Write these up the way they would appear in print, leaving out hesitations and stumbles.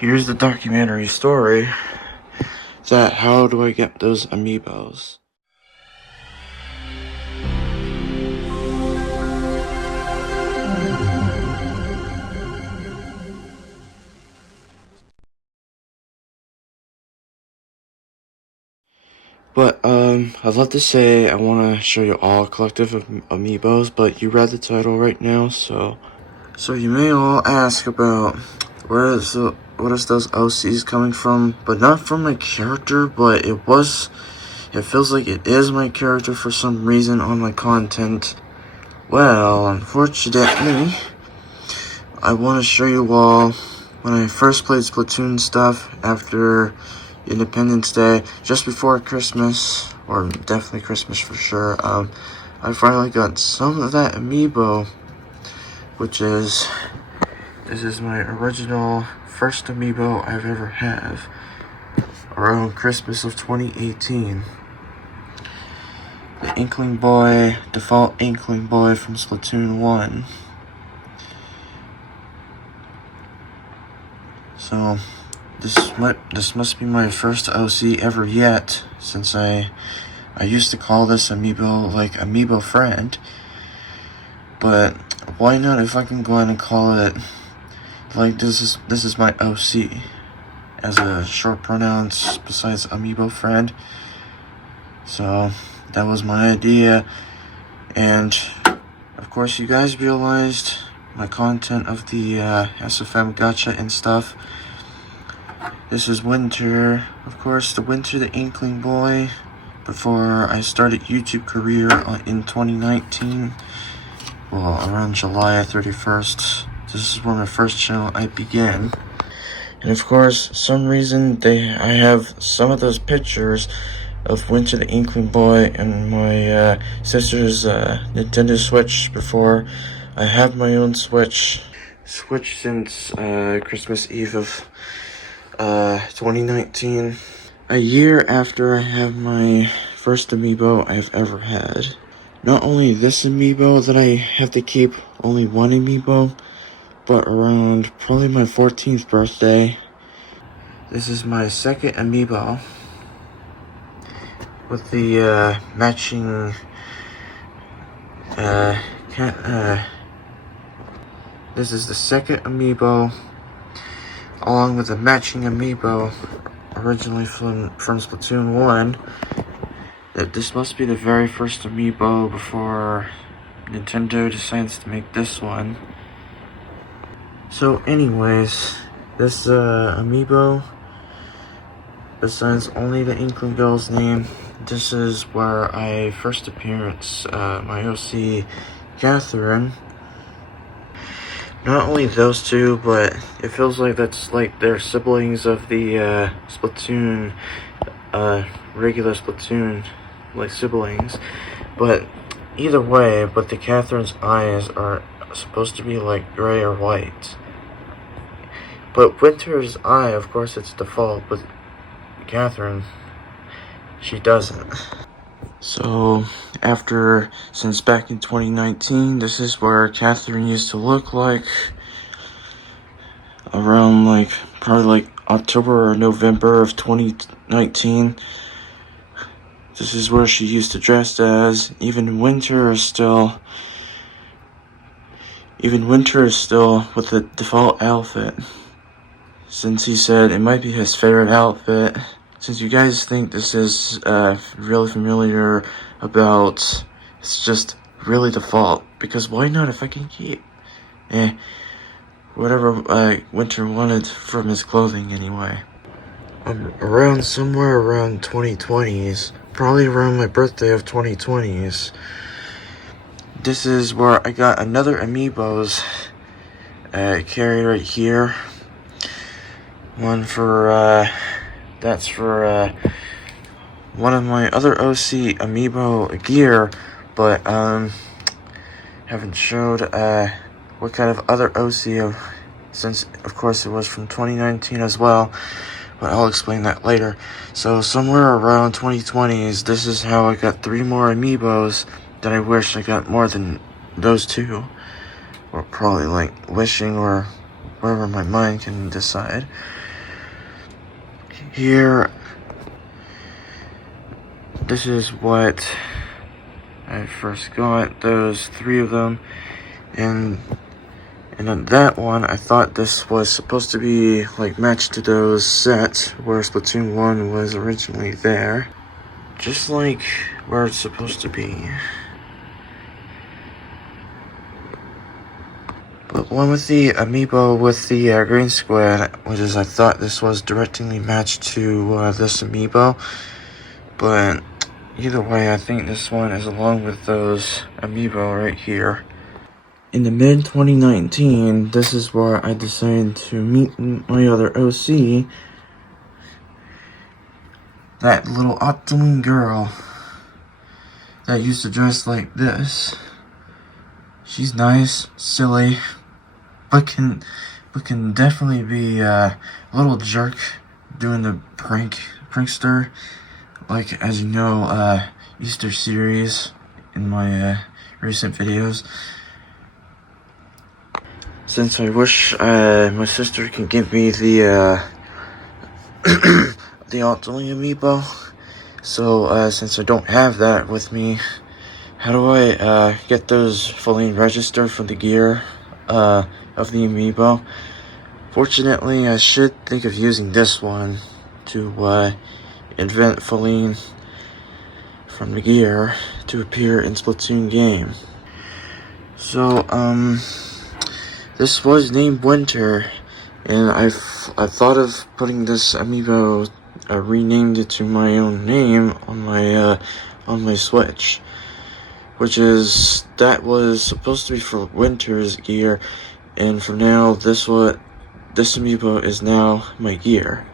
Here's the documentary story. That how do I get those amiibos? But I'd love to say I want to show you all collective amiibos, but you read the title right now, so you may all ask about what is those OCs coming from, but not from my character, but it feels like it is my character for some reason on my content. Well, unfortunately, I want to show you all when I first played Splatoon stuff after Independence Day, just before Christmas, or definitely Christmas for sure. I finally got some of that amiibo, which is, this is my original first amiibo I've ever had, around Christmas of 2018. The Inkling Boy, default Inkling Boy from Splatoon 1. So, this must be my first OC ever yet, since I used to call this amiibo like Amiibo Friend. But why not if I can go ahead and call it like this is my OC as a short pronouns besides Amiibo Friend. So that was my idea, and of course you guys realized my content of the SFM gacha and stuff. This is Winter, of course, the Winter the Inkling Boy, before I started YouTube career in 2019, well, around July 31st. This is where my first channel I began. And of course, some reason I have some of those pictures of Winter the Inkling Boy and my sister's Nintendo Switch before I have my own Switch since Christmas Eve of 2019, a year after I have my first amiibo I've ever had. Not only this amiibo that I have to keep only one amiibo, but around probably my 14th birthday, this is my second amiibo with the matching this is the second amiibo along with the matching amiibo originally from Splatoon 1. That this must be the very first amiibo before Nintendo decides to make this one. So anyways, this amiibo, besides only the Inkling Girl's name, this is where I first appearance my OC Catherine. Not only those two, but it feels like that's like they're siblings of the Splatoon, regular Splatoon, like siblings. But either way, but the Catherine's eyes are supposed to be like gray or white. But Winter's eye, of course, it's default, but Catherine, she doesn't. So, since back in 2019, this is where Catherine used to look like, around probably like October or November of 2019. This is where she used to dress as. Even Winter is still with the default outfit, since he said it might be his favorite outfit. Since you guys think this is really familiar about, it's just really default, because why not if I can keep whatever Winter wanted from his clothing anyway. Somewhere around 2020s, probably around my birthday of 2020s, this is where I got another amiibos carried right here. One for that's for one of my other OC amiibo gear, but haven't showed what kind of other OC since of course it was from 2019 as well, but I'll explain that later. So somewhere around 2020s, this is how I got 3 more amiibos that I wish I got more than those 2, or probably like wishing or wherever my mind can decide. here, this is what I first got, those 3 of them, and on that one, I thought this was supposed to be like matched to those sets where Splatoon 1 was originally there, just like where it's supposed to be. But one with the Amiibo with the green squid, which is, I thought this was directly matched to this Amiibo, but either way, I think this one is along with those Amiibo right here. In the mid-2019, this is where I decided to meet my other OC, that little Optimum girl that used to dress like this. She's nice, silly, but can definitely be a little jerk doing the prankster, like, as you know, Easter series in my recent videos. Since I wish my sister can give me the the Ultimate Amiibo, so since I don't have that with me, how do I get those fully registered for the gear of the Amiibo? Fortunately, I should think of using this one to invent Feline from the gear to appear in Splatoon game. So, this was named Winter, and I thought of putting this Amiibo, renamed it to my own name on my Switch, that was supposed to be for Winter's gear, and for now, this Amiibo is now my gear.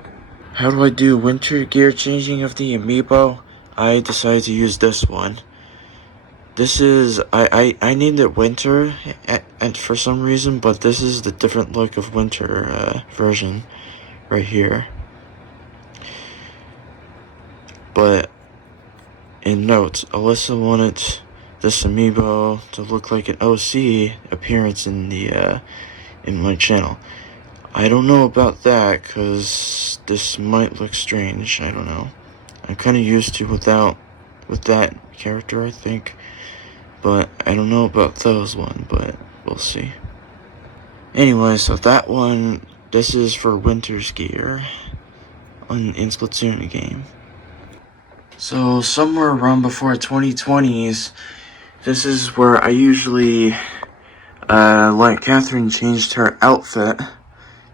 How do I do winter gear changing of the Amiibo? I decided to use this one. This is, I named it Winter and for some reason, but this is the different look of Winter version right here. But in notes, Alyssa wanted this Amiibo to look like an OC appearance in the in my channel. I don't know about that, cause this might look strange. I don't know. I'm kind of used to with that character, I think. But I don't know about those one, but we'll see. Anyway, so that one, this is for Winter's gear in Splatoon game. So somewhere around before 2020s, this is where I usually let Catherine change her outfit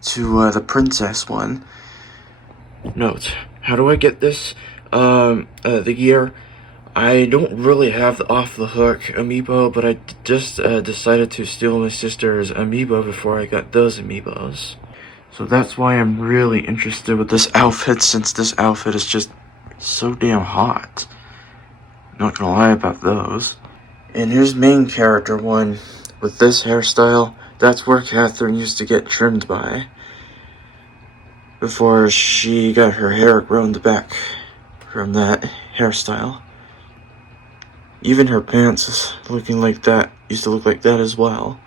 to the princess one. Note, how do I get this the gear? I don't really have the off the hook Amiibo, but I just decided to steal my sister's Amiibo before I got those Amiibos. So that's why I'm really interested with this outfit, since this outfit is just so damn hot. Not gonna lie about those. And here's main character one with this hairstyle. That's where Catherine used to get trimmed by before she got her hair grown back from that hairstyle. Even her pants looking like that used to look like that as well.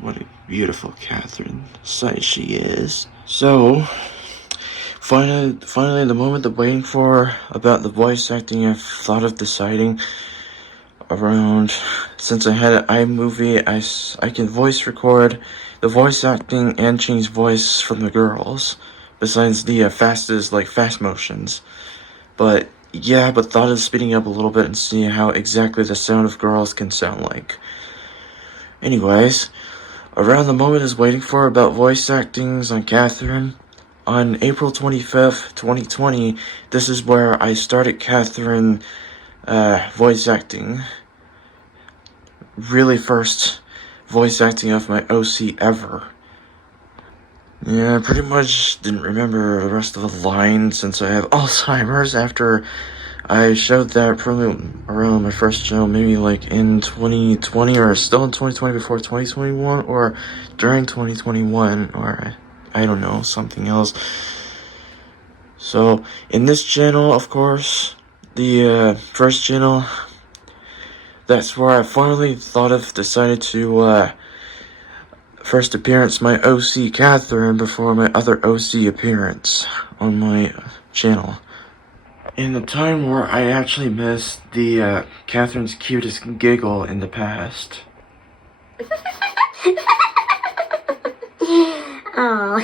What a beautiful Catherine sight she is. So, finally, the moment I'm waiting for about the voice acting, I've thought of deciding around, since I had an iMovie, I can voice record the voice acting and change voice from the girls, besides the fast motions. But thought of speeding up a little bit and seeing how exactly the sound of girls can sound like. Anyways, around the moment I was waiting for about voice actings on Catherine, on April 25th, 2020, this is where I started Catherine voice acting. Really first voice acting of my OC ever. Yeah, I pretty much didn't remember the rest of the lines since I have Alzheimer's after I showed that probably around my first channel, maybe like in 2020 or still in 2020 before 2021 or during 2021 or I don't know, something else. So in this channel, of course, the first channel, that's where I finally decided to first appearance my OC Catherine before my other OC appearance on my channel. In the time where I actually missed the Catherine's cutest giggle in the past. Oh.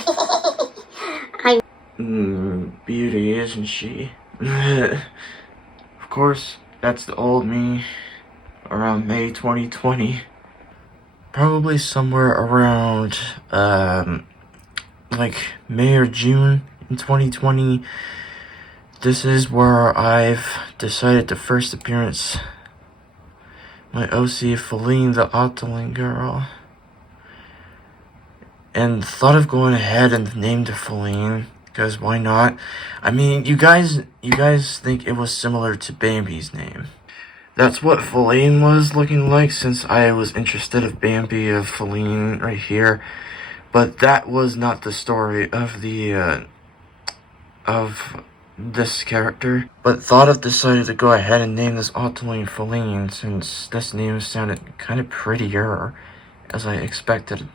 Beauty, isn't she? Of course, that's the old me around May 2020. Probably somewhere around, like May or June in 2020. This is where I've decided to first appearance my OC Feline the Octoling girl. And thought of going ahead and named her Feline, because why not? I mean, you guys think it was similar to Bambi's name. That's what Feline was looking like, since I was interested of Bambi of Feline right here. But that was not the story of the, of this character. But thought of decided to go ahead and name this Octoling Feline, since this name sounded kind of prettier, as I expected.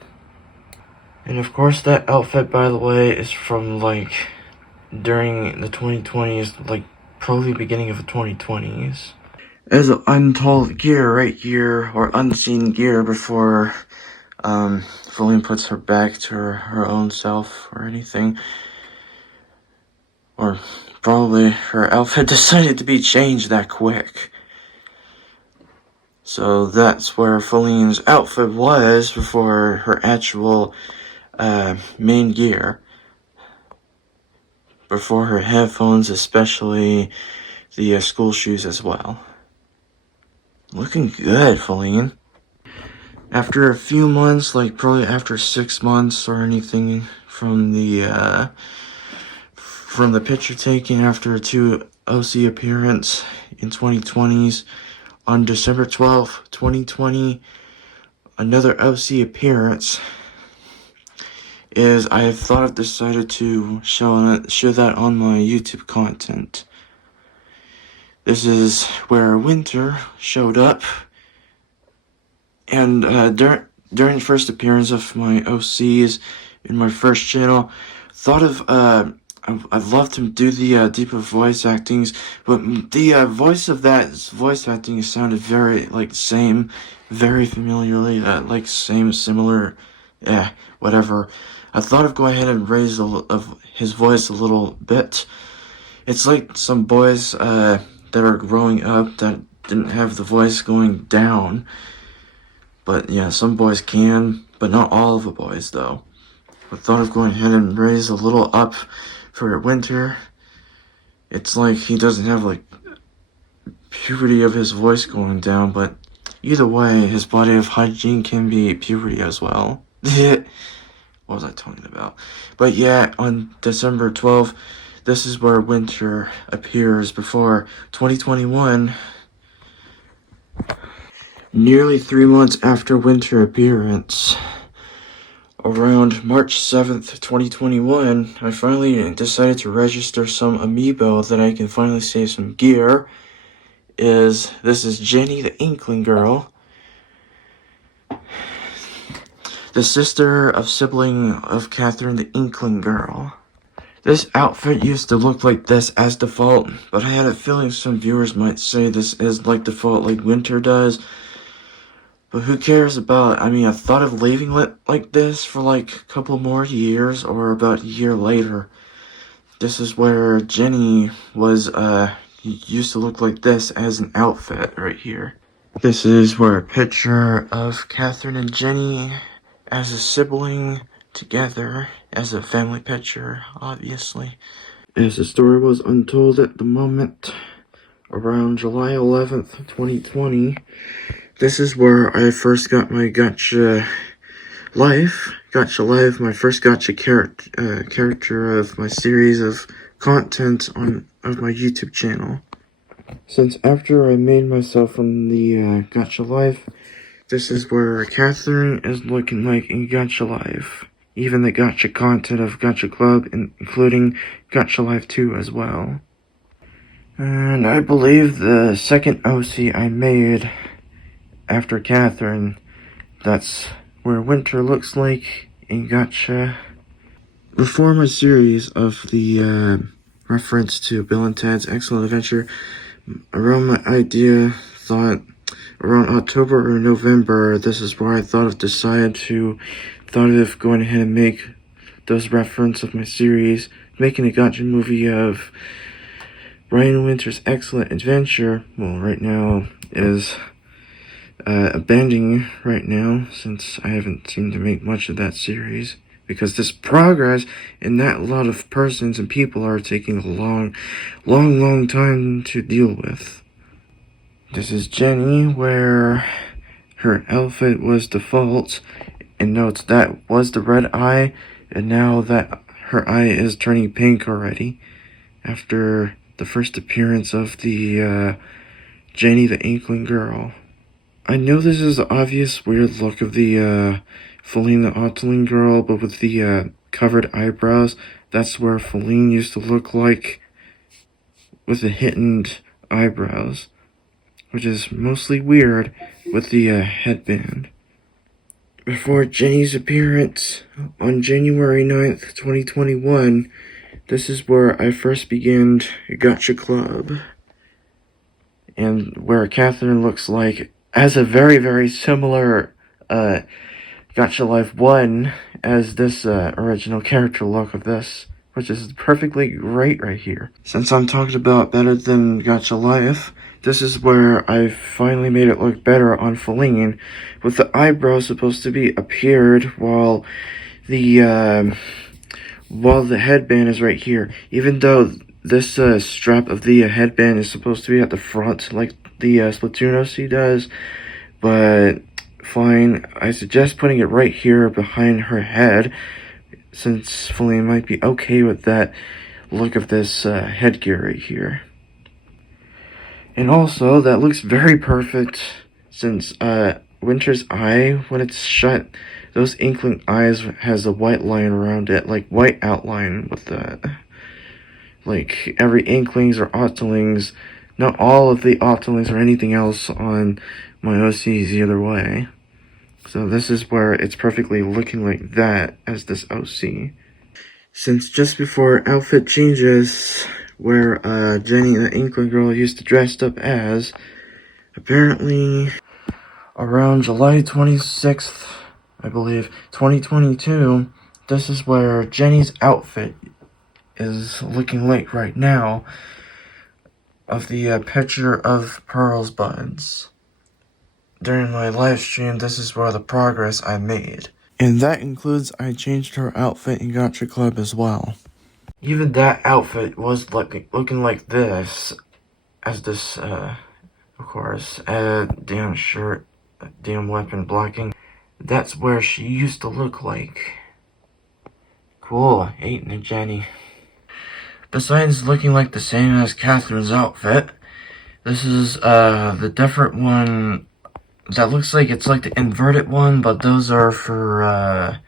And of course that outfit, by the way, is from like during the 2020s, like probably beginning of the 2020s. As an untold gear right here, or unseen gear before Feline puts her back to her own self or anything. Or probably her outfit decided to be changed that quick. So that's where Feline's outfit was before her actual main gear. Before her headphones, especially the school shoes as well. Looking good, Feline. After a few months, like probably after 6 months or anything from the picture taken after 2 OC appearance in 2020s, on December 12th, 2020, another OC appearance, is I have thought of decided to show that on my YouTube content. This is where Winter showed up, and during the first appearance of my OCs in my first channel, thought of I'd love to do the deeper voice actings, but the voice of that voice acting sounded very like same, very familiarly, like same, similar, whatever. I thought of going ahead and raise his voice a little bit. It's like some boys that are growing up that didn't have the voice going down. But yeah, some boys can, but not all of the boys though. I thought of going ahead and raise a little up for Winter. It's like he doesn't have like puberty of his voice going down, but either way, his body of hygiene can be puberty as well. What was I talking about? But yeah, on December 12th, this is where Winter appears before 2021. Nearly 3 months after Winter appearance, around March 7th, 2021, I finally decided to register some Amiibo that I can finally save some gear. This is Jenny the Inkling Girl, the sister of sibling of Catherine the Inkling Girl. This outfit used to look like this as default, but I had a feeling some viewers might say this is like default like Winter does. But who cares about it? I mean, I thought of leaving it like this for like a couple more years or about a year later. This is where Jenny was, used to look like this as an outfit right here. This is where a picture of Catherine and Jenny as a sibling together as a family picture, obviously. As the story was untold at the moment, around July 11th, 2020, this is where I first got my Gacha Life, my first Gacha character of my series of content of my YouTube channel. Since after I made myself from the Gacha Life, this is where Catherine is looking like in Gacha Life. Even the Gacha content of Gacha Club, including Gacha Life 2 as well. And I believe the second OC I made after Catherine, that's where Winter looks like in Gacha. before my series of the reference to Bill and Ted's Excellent Adventure, around my idea, thought around October or November, this is where I thought of going ahead and make those reference of my series, making a gotcha movie of Ryan Winter's Excellent Adventure. Well, right now is abandoning right now, since I haven't seemed to make much of that series, because this progress and that a lot of persons and people are taking a long time to deal with. This is Jenny, where her outfit was default, and notes that was the red eye, and now that her eye is turning pink already, after the first appearance of the Jenny the Inkling girl. I know this is the obvious weird look of the Feline the Ottoling girl, but with the covered eyebrows, that's where Feline used to look like, with the hidden eyebrows, which is mostly weird with the headband. Before Jenny's appearance on January 9th, 2021, this is where I first began Gotcha Club, and where Catherine looks like, as a very similar Gotcha Life 1 as this original character look of this, which is perfectly great right here. Since I'm talking about better than Gotcha Life, this is where I finally made it look better on Feline, with the eyebrows supposed to be appeared while the headband is right here. Even though this strap of the headband is supposed to be at the front like the Splatoon OC does, but fine, I suggest putting it right here behind her head, since Feline might be okay with that look of this headgear right here. And also, that looks very perfect, since Winter's eye, when it's shut, those Inkling eyes has a white line around it, like white outline with the, like every Inklings or Otolings, not all of the Otolings or anything else on my OCs either way. So this is where it's perfectly looking like that as this OC. Since just before outfit changes, where Jenny the Inkling girl used to dress up as, apparently around July 26th, I believe, 2022, this is where Jenny's outfit is looking like right now, of the picture of Pearl's buds. During my live stream, this is where the progress I made. And that includes I changed her outfit in Gotcha Club as well. Even that outfit was looking like this, as this, of course, damn shirt, damn weapon blocking. That's where she used to look like. Cool, ain't it, Jenny? Besides looking like the same as Catherine's outfit, this is, the different one that looks like it's like the inverted one, but those are for,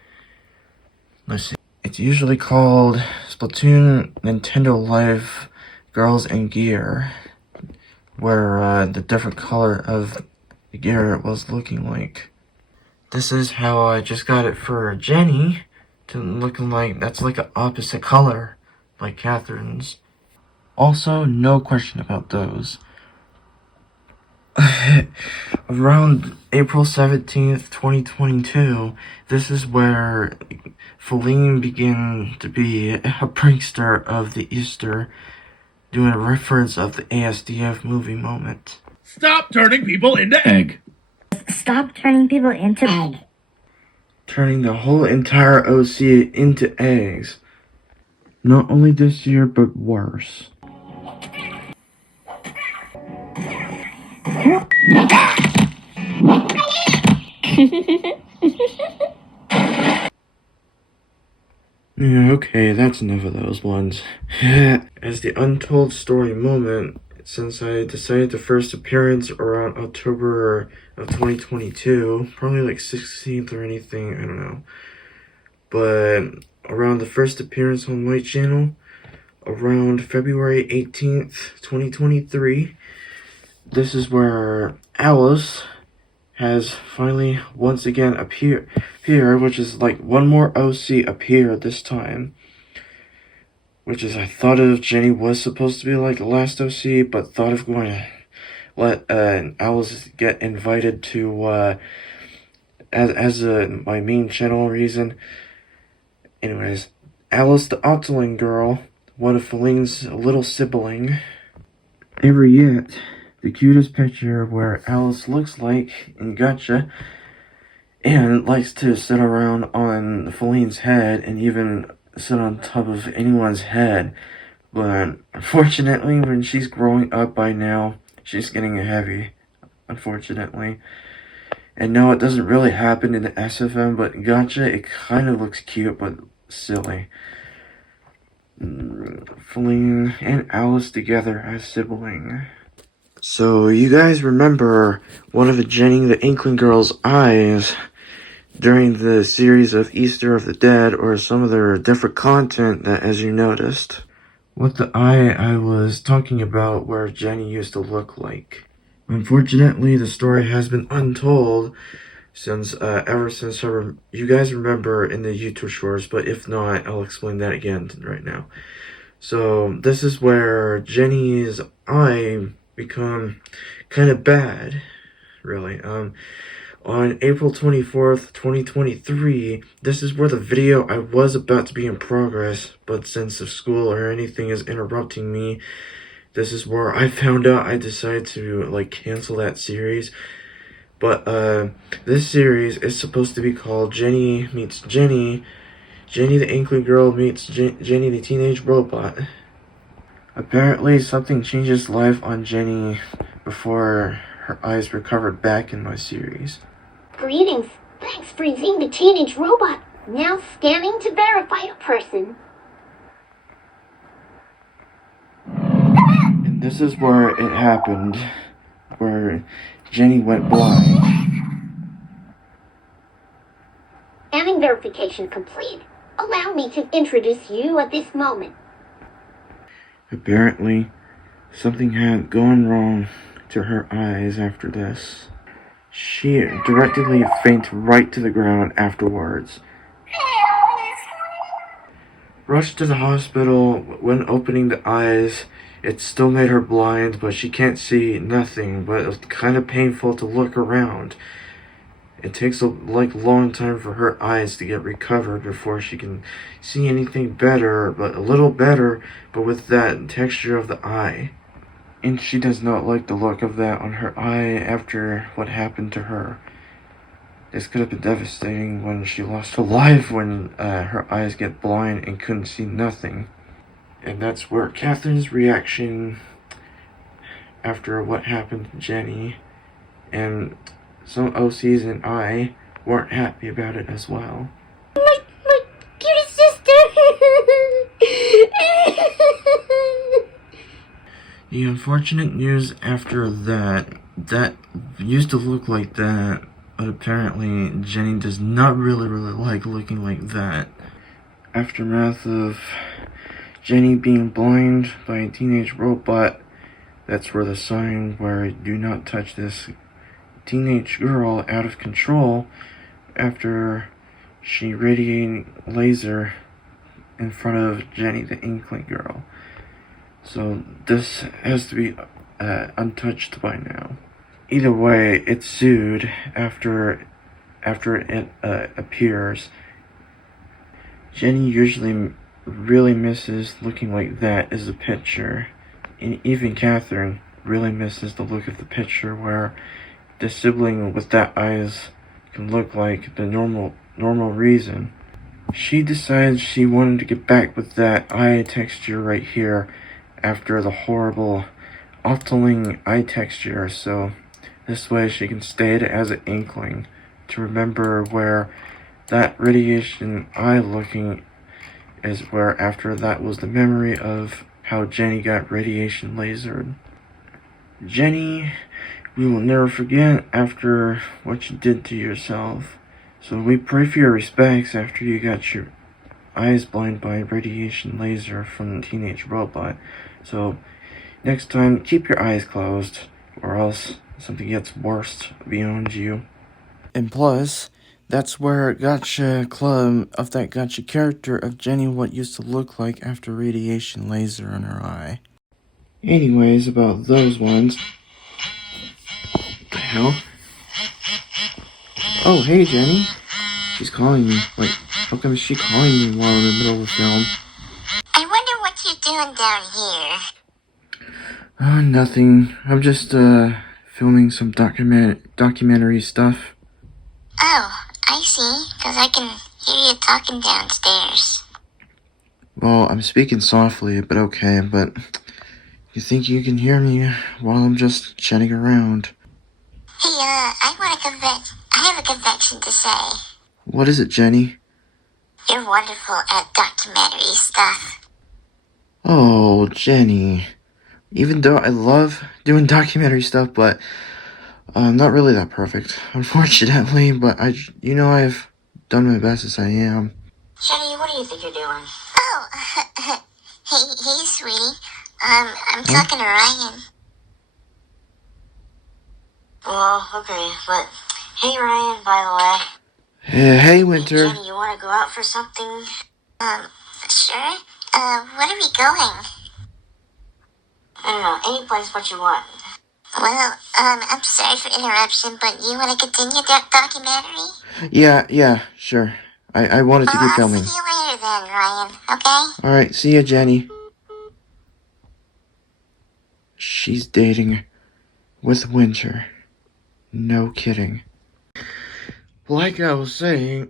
let's see. It's usually called Splatoon Nintendo Live Girls in Gear, where the different color of the gear was looking like. This is how I just got it for Jenny, to looking like that's like an opposite color, like Catherine's. Also, no question about those. Around April 17th, 2022, this is where Feline began to be a prankster of the Easter, doing a reference of the ASDF movie moment. Stop turning people into egg. Stop turning people into egg. Turning the whole entire OC into eggs. Not only this year, but worse. Yeah, okay, that's enough of those ones. As the untold story moment, since I decided the first appearance around October of 2022, probably like 16th or anything, I don't know. But around the first appearance on my channel, around February 18th, 2023, this is where Alice has finally once again appeared, which is like one more OC appeared this time. Which is, I thought of Jenny was supposed to be like the last OC, but thought of going to let Alice get invited to as my main channel reason. Anyways, Alice the Ottoling girl, one of Feline's little sibling. Ever yet, the cutest picture where Alice looks like in Gotcha and likes to sit around on Feline's head and even sit on top of anyone's head. But unfortunately, when she's growing up by now, she's getting heavy, unfortunately. And no, it doesn't really happen in the SFM, but Gotcha, it kind of looks cute, but silly. Feline and Alice together as sibling. So, you guys remember one of Jenny the Inkling girl's eyes during the series of Easter of the Dead, or some of their different content that, as you noticed. What the eye I was talking about where Jenny used to look like. Unfortunately, the story has been untold since ever since her. You guys remember in the YouTube shorts, but if not, I'll explain that again right now. So this is where Jenny's eye become kind of bad, really. On April 24th, 2023, this is where the video I was about to be in progress, but since of school or anything is interrupting me, this is where I found out I decided to, like, cancel that series. But, this series is supposed to be called Jenny Meets Jenny, Jenny the Inkling Girl Meets Jenny the Teenage Robot. Apparently, something changes life on Jenny before her eyes recovered back in my series. Greetings. Thanks for using the teenage robot. Now scanning to verify a person. And this is where it happened, where Jenny went blind. Scanning verification complete. Allow me to introduce you at this moment. Apparently, something had gone wrong to her eyes after this. She directly fainted right to the ground afterwards. Rushed to the hospital. When opening the eyes, it still made her blind, but she can't see nothing, but it's kind of painful to look around. It takes a long time for her eyes to get recovered before she can see anything better, but a little better, but with that texture of the eye. And she does not like the look of that on her eye after what happened to her. This could have been devastating when she lost her life, when her eyes get blind and couldn't see nothing. And that's where Catherine's reaction after what happened to Jenny and some OCs and I weren't happy about it as well. My cutest sister! The unfortunate news after that used to look like that, but apparently Jenny does not really like looking like that. Aftermath of Jenny being blind by a teenage robot, that's where the sign where do not touch this teenage girl out of control after she radiated laser in front of Jenny the Inkling girl. So this has to be untouched by now. Either way, it's sued after it appears. Jenny usually really misses looking like that as a picture, and even Catherine really misses the look of the picture where the sibling with that eyes can look like the normal reason. She decided she wanted to get back with that eye texture right here after the horrible Ottoling eye texture, so this way she can stay as an Inkling to remember where that radiation eye looking is, where after that was the memory of how Jenny got radiation lasered. Jenny, we will never forget after what you did to yourself. So we pray for your respects after you got your eyes blind by radiation laser from the teenage robot. So next time, keep your eyes closed or else something gets worse beyond you. And plus, that's where Gotcha Club of that Gotcha character of Jenny what used to look like after radiation laser on her eye. Anyways, about those ones. What the hell? Oh, hey, Jenny. She's calling me. Like, how come she calling me while in the middle of the film? I wonder what you're doing down here. Nothing. I'm just, filming some documentary stuff. Oh, I see, because I can hear you talking downstairs. Well, I'm speaking softly, but okay, but you think you can hear me while I'm just chatting around? Hey, I have a confession to say. What is it, Jenny? You're wonderful at documentary stuff. Oh, Jenny. Even though I love doing documentary stuff, but I'm not really that perfect, unfortunately, but I've done my best as I am. Jenny, what do you think you're doing? Oh, hey, sweetie. I'm talking to Ryan. Well, okay, but hey, Ryan, by the way. Hey, Winter. Jenny, you want to go out for something? Sure. Where are we going? I don't know, any place but you want. Well, I'm sorry for interruption, but you want to continue that documentary? Yeah, sure. I wanted to keep filming. I'll see you later then, Ryan, okay? Alright, see ya, Jenny. She's dating with Winter. No kidding. Like I was saying,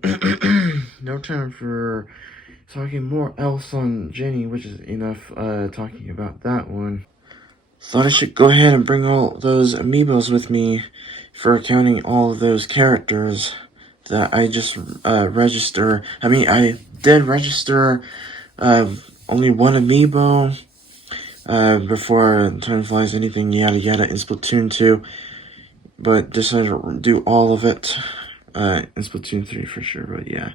no time for talking more else on Jenny, which is enough talking about that one. Thought I should go ahead and bring all those amiibos with me for counting all of those characters that I just register. I mean, I did register only one amiibo before time flies anything yada yada in Splatoon 2, but decided to do all of it in Splatoon 3 for sure, but yeah.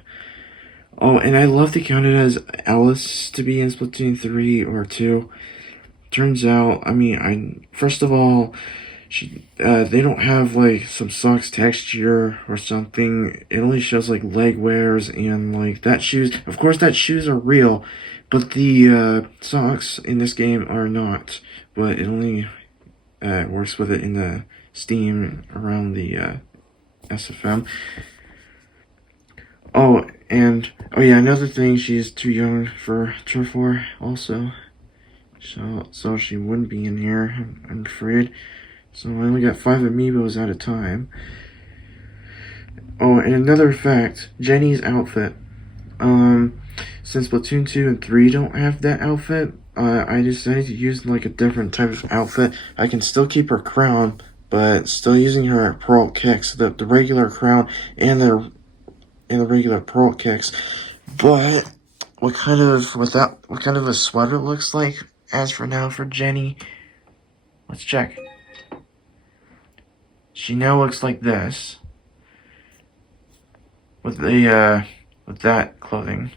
Oh, and I love to count it as Alice to be in Splatoon 3 or 2. Turns out, first of all, they don't have like some socks texture or something. It only shows like leg wears and like that shoes. Of course, that shoes are real, but the socks in this game are not. But it only works with it in the Steam around the SFM. Oh yeah, another thing, she's too young for Turf War also. So she wouldn't be in here, I'm afraid. So I only got 5 amiibos at a time. Oh, and another fact, Jenny's outfit. Since Splatoon 2 and 3 don't have that outfit, I decided to use like a different type of outfit. I can still keep her crown, but still using her pearl kicks, the regular crown and the regular pearl kicks. But what kind of a sweater looks like as for now for Jenny? Let's check. She now looks like this with that clothing.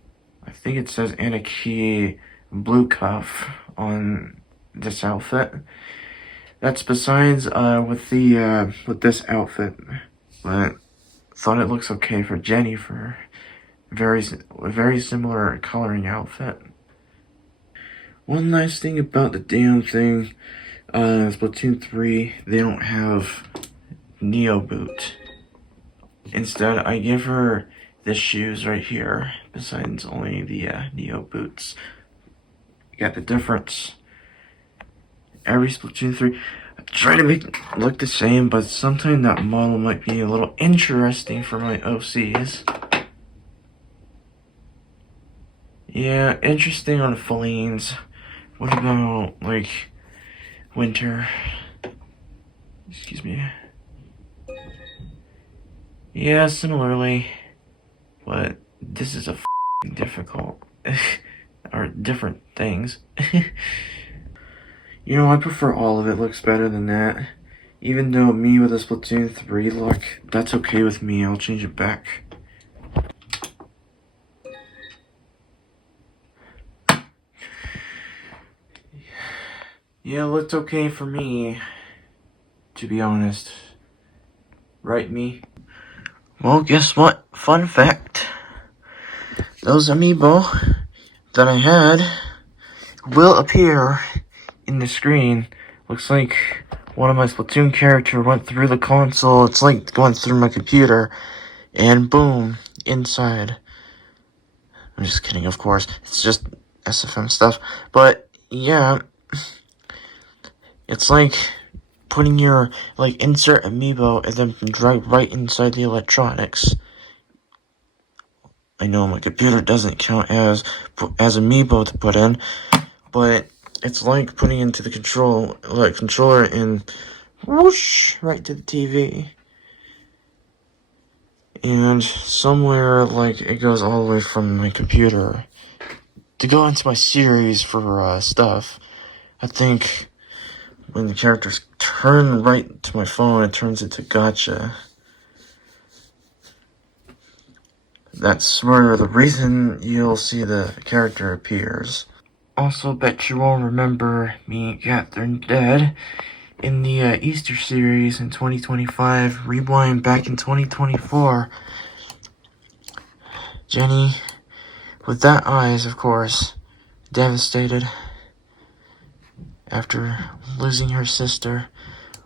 I think it says Anarchy blue cuff on this outfit. That's besides with this outfit, but thought it looks okay for Jenny for a very similar coloring outfit. One nice thing about the damn thing, Splatoon 3, they don't have Neo boot. Instead, I give her the shoes right here, besides only the Neo boots. You got the difference. Every Splatoon 3, I try to make it look the same, but sometimes that model might be a little interesting for my OCs. Yeah, interesting on Felines. What about, like, Winter? Excuse me. Yeah, similarly. But this is a difficult. Or different things. You know, I prefer all of it looks better than that. Even though me with a Splatoon 3 look, that's okay with me. I'll change it back. Yeah, it looked okay for me. to be honest. Right, me? Well, guess what? Fun fact. Those Amiibo that I had will appear in the screen. Looks like one of my Splatoon character went through the console. It's like going through my computer. And boom, inside. I'm just kidding, of course. It's just SFM stuff. But, yeah. It's like putting your, insert Amiibo and then drag right inside the electronics. I know my computer doesn't count as Amiibo to put in, but it's like putting into the controller and whoosh, right to the TV. And somewhere, it goes all the way from my computer to go into my series for, stuff. I think when the characters turn right to my phone, it turns into gotcha. That's where the reason you'll see the character appears. Also, bet you won't remember me and Catherine dead in the Easter series in 2025. Rewind back in 2024. Jenny, with that eyes, of course, devastated after losing her sister.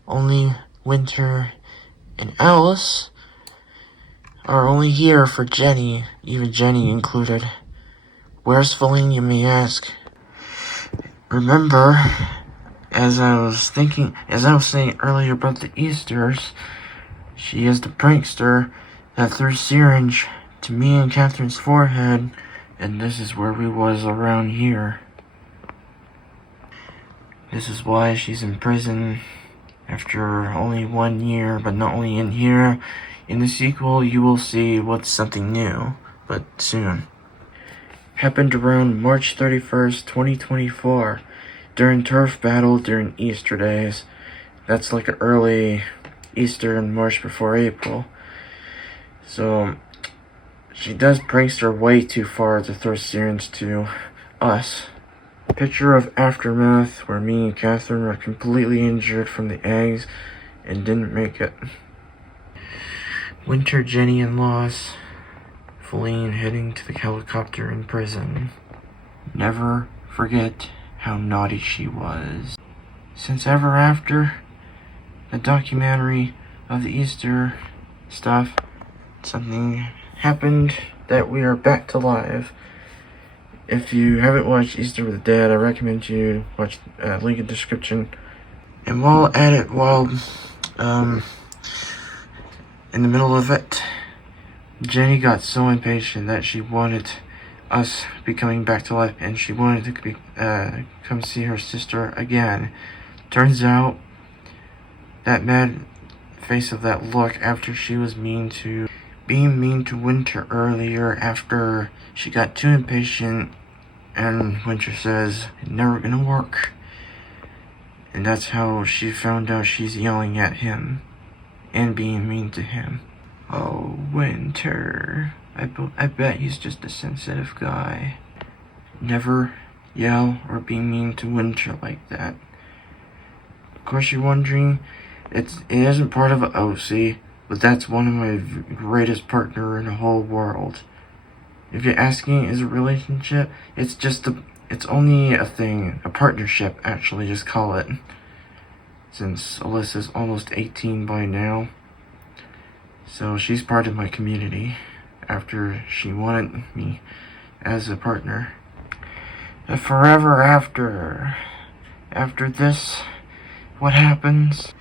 Only Winter and Alice are only here for Jenny, even Jenny included. Where's Feline, you may ask? Remember, as I was saying earlier about the Easters, she is the prankster that threw syringe to me and Catherine's forehead, and this is where we was around here. This is why she's in prison after only 1 year, but not only in here. In the sequel, you will see what's something new, but soon. Happened around March 31st, 2024, during turf battle during Easter days. That's like an early Easter in March before April. So, she does prankster way too far to throw syringe to us. Picture of aftermath where me and Catherine were completely injured from the eggs and didn't make it. Winter, Jenny, and Loss. Feline heading to the helicopter in prison. Never forget how naughty she was. Since Ever After, the documentary of the Easter stuff, something happened that we are back to life. If you haven't watched Easter with Dad, I recommend you watch link in the description. And while in the middle of it, Jenny got so impatient that she wanted us to be coming back to life, and she wanted to come see her sister again. Turns out, that mad face of that look after she was being mean to Winter earlier after she got too impatient, and Winter says, "It's never gonna work." And that's how she found out she's yelling at him and being mean to him. Oh, Winter. I bet he's just a sensitive guy. Never yell or be mean to Winter like that. Of course you're wondering, it isn't part of an OC, but that's one of my greatest partner in the whole world. If you're asking, is it a relationship? It's only a thing, a partnership actually, just call it. Since Alyssa's almost 18 by now. So she's part of my community after she wanted me as a partner. And forever after this, what happens?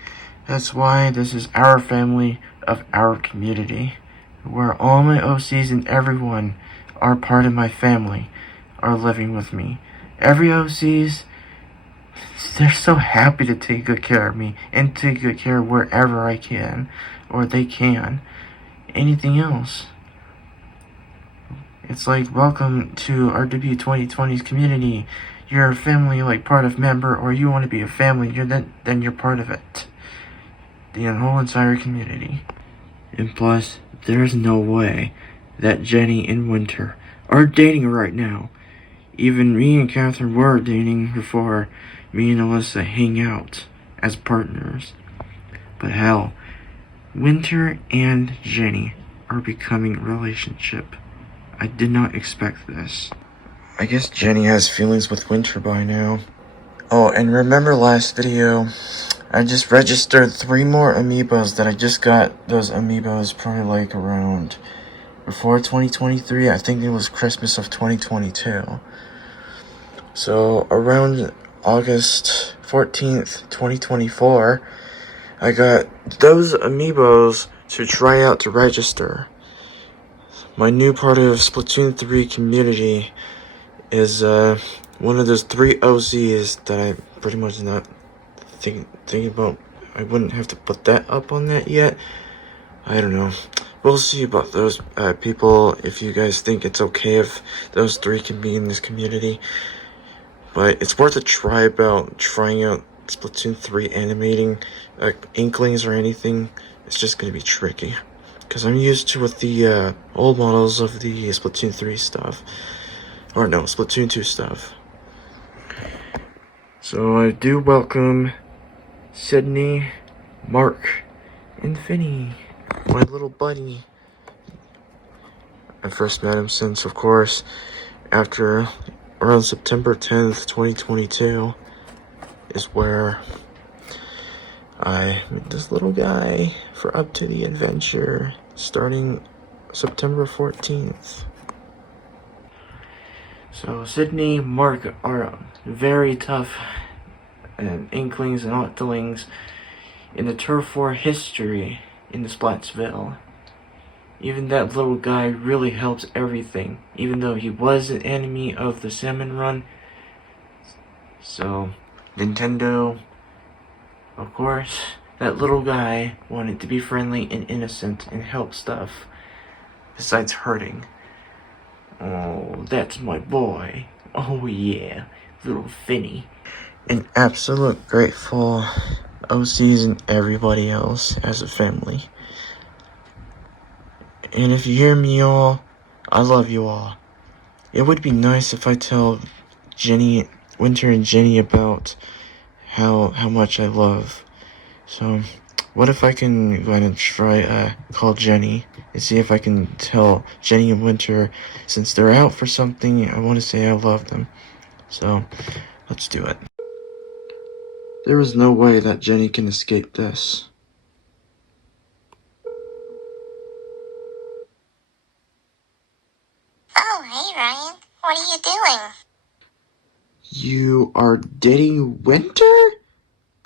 That's why this is our family of our community, where all my OCs and everyone are part of my family, are living with me. Every OCs, they're so happy to take good care of me and take good care of wherever I can, or they can. Anything else. It's like, welcome to RW 2020's community. You're a family, part of member, or you want to be a family, then you're part of it. The whole entire community. And plus, there's no way that Jenny and Winter are dating right now. Even me and Catherine were dating before me and Alyssa hang out as partners. But hell, Winter and Jenny are becoming a relationship. I did not expect this. I guess Jenny has feelings with Winter by now. Oh, and remember last video, I just registered 3 more amiibos that I just got those amiibos probably like around before 2023. I think it was Christmas of 2022. So around August 14th, 2024, I got those amiibos to try out to register. My new part of Splatoon 3 community is one of those 3 OCs that I pretty much not thinking about. I wouldn't have to put that up on that yet. I don't know. We'll see about those people, if you guys think it's okay if those 3 can be in this community. But it's worth a try about trying out Splatoon 3 animating Inklings or anything. It's just going to be tricky. Because I'm used to with the old models of the Splatoon 3 stuff. Or no, Splatoon 2 stuff. So I do welcome Sydney, Mark, and Finny, my little buddy. I first met him since, of course, after around September 10th, 2022 is where I met this little guy for Up to the Adventure starting September 14th. So Sydney, Mark are very tough and Inklings and Octolings in the Turf War history in the Splatsville. Even that little guy really helps everything, even though he was an enemy of the Salmon Run. So, Nintendo, of course, that little guy wanted to be friendly and innocent and help stuff, besides hurting. Oh, that's my boy. Oh yeah, little Finny. And absolute grateful OCs and everybody else as a family. And if you hear me, y'all, I love you all. It would be nice if I tell Jenny, Winter and Jenny about how much I love. So, what if I can go ahead and try call Jenny and see if I can tell Jenny and Winter, since they're out for something, I want to say I love them. So, let's do it. There is no way that Jenny can escape this. Oh, hey Ryan. What are you doing? You are dating Winter?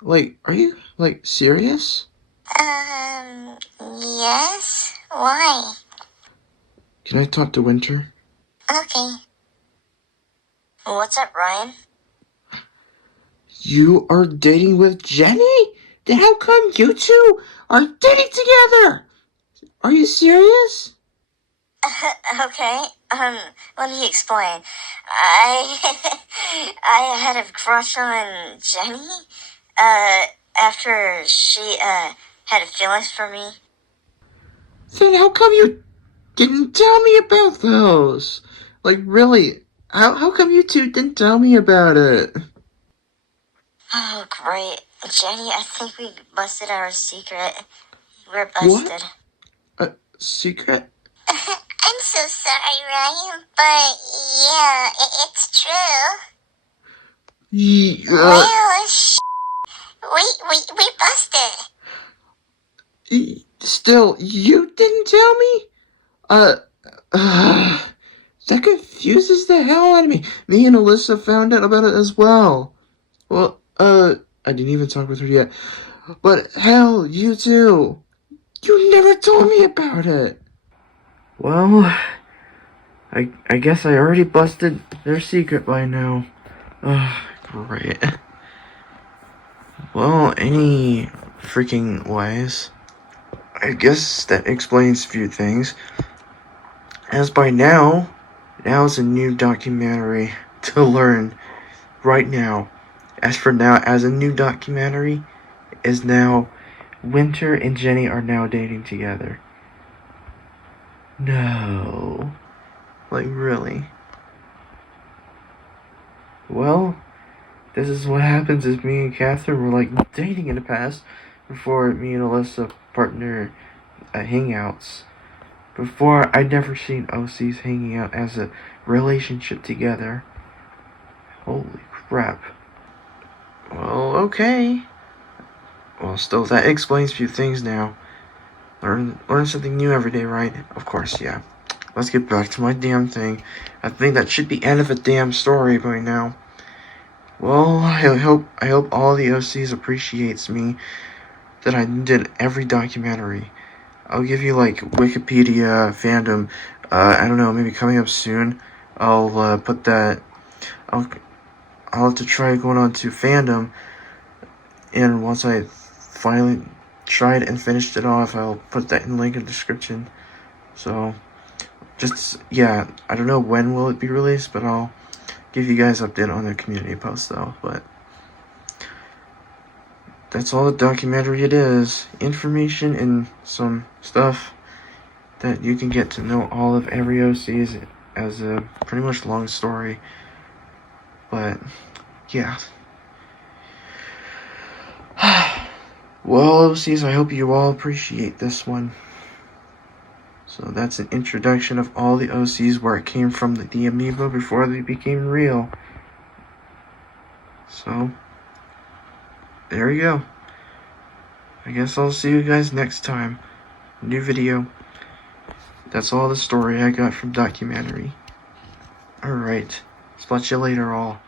Like, are you, like, serious? Yes? Why? Can I talk to Winter? Okay. What's up, Ryan? You are dating with Jenny? Then how come you two are dating together? Are you serious? Okay, let me explain. I I had a crush on Jenny, after she, had feelings for me. Then how come you didn't tell me about those? Like, really, how come you two didn't tell me about it? Oh, great. Jenny, I think we busted our secret. We're What? busted. A secret? I'm so sorry, Ryan, but yeah, it's true. Well, we busted. Still, you didn't tell me? That confuses the hell out of me. Me and Alyssa found out about it as well. Well, I didn't even talk with her yet. But hell, you too. You never told me about it. Well, I guess I already busted their secret by now. Great. Well, any freaking ways, I guess that explains a few things. As by now is a new documentary to learn right now. As for now, as a new documentary is now Winter and Jenny are now dating together. No. Like, really? Well, this is what happens if me and Catherine were, like, dating in the past. before me and Alyssa partner hangouts. Before, I'd never seen OCs hanging out as a relationship together. Holy crap. Well, okay. Well, still, that explains a few things now. Learn something new every day, right? Of course, yeah. Let's get back to my damn thing. I think that should be end of a damn story by now. Well, I hope all the OCs appreciates me that I did every documentary. I'll give you like Wikipedia, Fandom. I don't know, maybe coming up soon. I'll put that. I'll have to try going on to Fandom, and once I finally tried and finished it off, I'll put that in the link in the description. So, yeah, I don't know when will it be released, but I'll give you guys update on the community post though. But that's all the documentary it is. Information and some stuff that you can get to know all of every OC's as a pretty much long story. But yeah. Well, OCs, I hope you all appreciate this one. So that's an introduction of all the OCs, where it came from, the Amiibo before they became real. So, there you go. I guess I'll see you guys next time. New video. That's all the story I got from documentary. Alright. Spot you later, all.